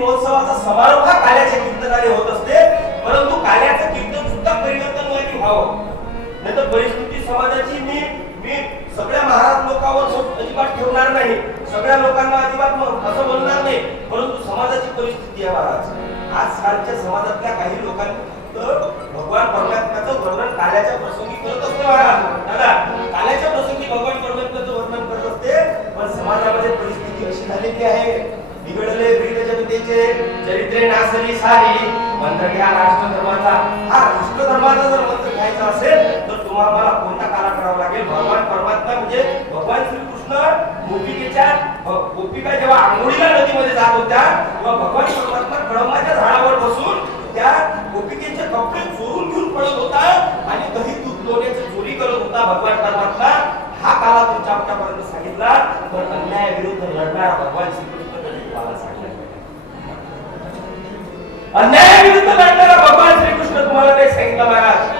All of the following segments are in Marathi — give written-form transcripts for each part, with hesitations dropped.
महोत्सवाचा समारोप हा काल्याच्या कीर्तनाने होत असते, परंतु काल्याचं कीर्तन सुद्धा परिवर्तनवादी व्हावं, नाही तर परिस्थिती समाजाची मी सगळ्या महाराज लोकांवर अजिबात ठेवणार नाही, सगळ्या लोकांना अजिबात असं बोलणार नाही, परंतु समाजाची परिस्थिती आहे महाराज. आजकालच्या समाजातल्या काही लोकांनी भगवान परमात्म्याचं वर्णन काल्याच्या प्रसंगी करत असते महाराज. दादा, काल्याच्या प्रसंगी भगवान परमात्म्याचं वर्णन करत असते, पण समाजामध्ये परिस्थिती अशी झालेली आहे, बिघडले ब्रीद जनतेचे चरित्रे नासली सारी, मंत्र घ्या राष्ट्र धर्माचा. हा राष्ट्र धर्माचा जर मंत्र घ्यायचा असेल तर तुम्हाला कोणता काला करावा लागेल? भगवान परमात्मा म्हणजे भगवान श्रीकृष्ण गोपिका जेव्हा आंघोळीला नदीमध्ये जात होत्या तेव्हा भगवान परमात्मा कळंबाच्या झाडावर बसून त्या गोपिकेचे कपडे चोरून घेऊन पडत होता आणि दही दूध लोण्याची चोरी करत होता. भगवान परमात्मा हा काला तुमच्या आमच्यापर्यंत सांगितला, तर अन्यायाविरुद्ध लढणारा भगवान श्रीकृष्ण कधी तुम्हाला सांगितलं? अन्यायाविरुद्ध लढणारा भगवान श्रीकृष्ण तुम्हाला काही सांगितलं महाराज?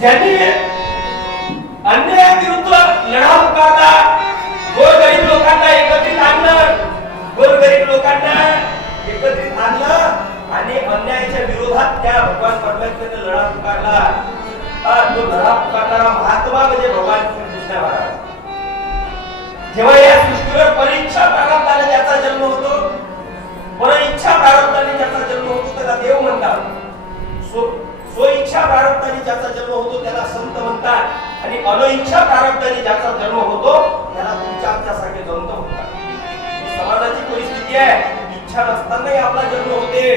ज्यांनी अन्यायाविरुद्ध लढा पुकारला, गोरगरीब लोकांना एकत्रित आणलं, गोरगरीब लोकांना एकत्रित आणलं आणि अन्यायाच्या विरोधात त्या भगवान परमात्म्याने लढा पुकारला. तो लढा पुकारणारा महात्मा म्हणजे भगवान श्रीकृष्ण महाराज. जेव्हा या सृष्टीवर परीक्षा प्रारब्धाने ज्याचा जन्म होतो, परीक्षा प्रारब्धाने ज्याचा जन्म होतो त्याला देव म्हणतात, स्वइच्छा प्रारब्धाने ज्याचा जन्म होतो त्याला संत म्हणतात, आणि अनइच्छा प्रारब्धाने ज्याचा जन्म होतो त्याला तुमच्या आमच्यासारखे जंत म्हणतात. समाजाची परिस्थिती आहे, इच्छा नसतानाही आपला जन्म होते.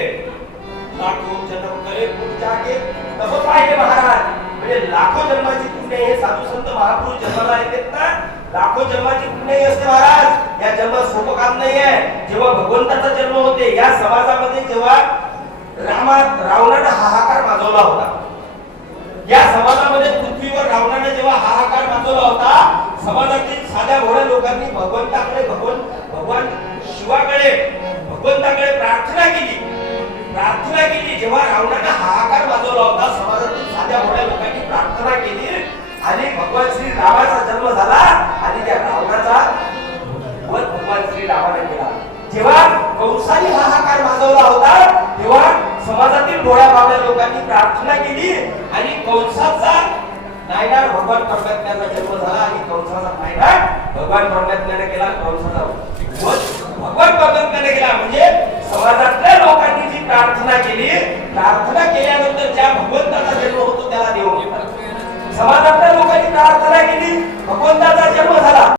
लाखो जन्म करे पुढच्या आगे तसंच आहे महाराज. म्हणजे लाखो जन्माची पुण्य हे साधू संत महापुरुष जन्माला येतात ना, लाखो जन्माची पुण्य असते महाराज. या जन्म सोपं काम नाही आहे. जेव्हा भगवंताचा जन्म होते या समाजामध्ये, जेव्हा रावणाने हाहाकार माजवला होता, या समाजामध्ये पृथ्वीवर रावणाने जेव्हा हाहाकार माजवला होता, समाजातील साध्या भोळ्या लोकांनी भगवंताकडे भगवान शिवाकडे भगवंताकडे प्रार्थना केली. जेव्हा रावणाने हाहाकार माजवला होता, समाजातील साध्या भोळ्या लोकांनी प्रार्थना केली आणि भगवान श्री रामाचा जन्म झाला आणि त्या रावणाचा वध भगवान श्री रामाने केला. जेव्हा कंसाने हाहाकार माजवला होता तेव्हा समाजातील भोळ्या भावल्या लोकांनी प्रार्थना केली आणि कंसाचा नायनाट भगवान परमात्म्याचा जन्म झाला आणि कंसाचा नायनाट भगवान परमात्म्याने केला. कंसाचा भगवान परमात्म्याने केला. म्हणजे समाजातल्या लोकांनी जी प्रार्थना केली, प्रार्थना केल्यानंतर ज्या भगवंताचा जन्म होतो त्याला देव म्हणतात. समाजातल्या लोकांनी प्रार्थना केली, भगवंताचा जन्म झाला.